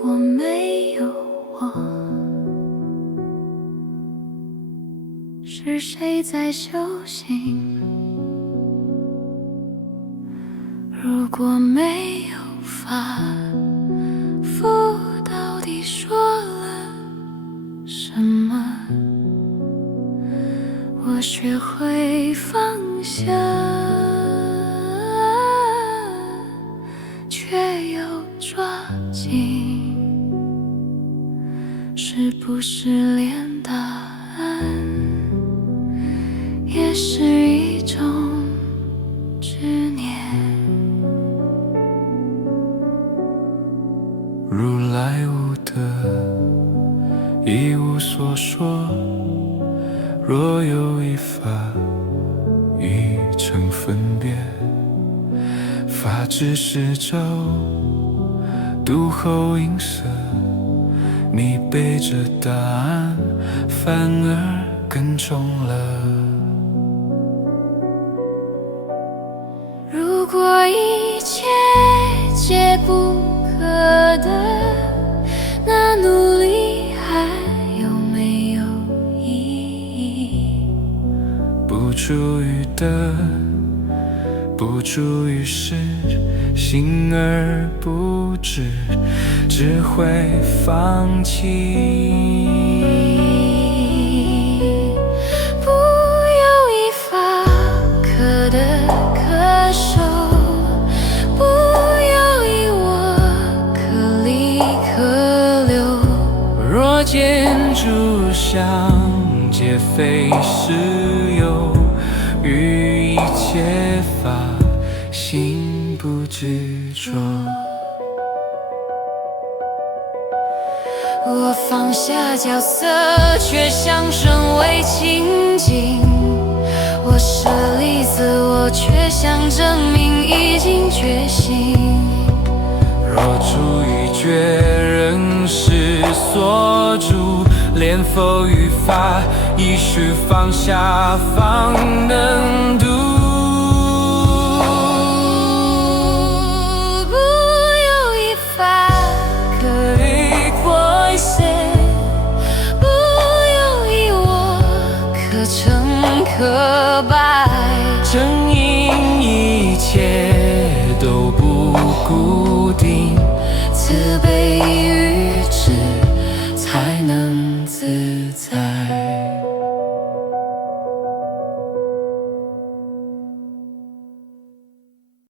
果没有我，是谁在修行？如果没有发福，到底说了什么？我学会放下，却又抓紧，是不是连答案也是一种执念？如来无德，一无所说。若有一法，已成分别。法只是咒，读后音色。你背着答案，反而更重了。如果一切皆不可得，那努力还有没有意义？不出于德，不出于事，行而不止，只会放弃。不有一法可得可守，不有一我可离可留。若见诸相皆非实有，于一切法心不执着。我放下角色，却想成为情景。我舍离自我，却想证明已经觉醒。若处于觉，仍是所住，连否与法，亦须放下，方能度。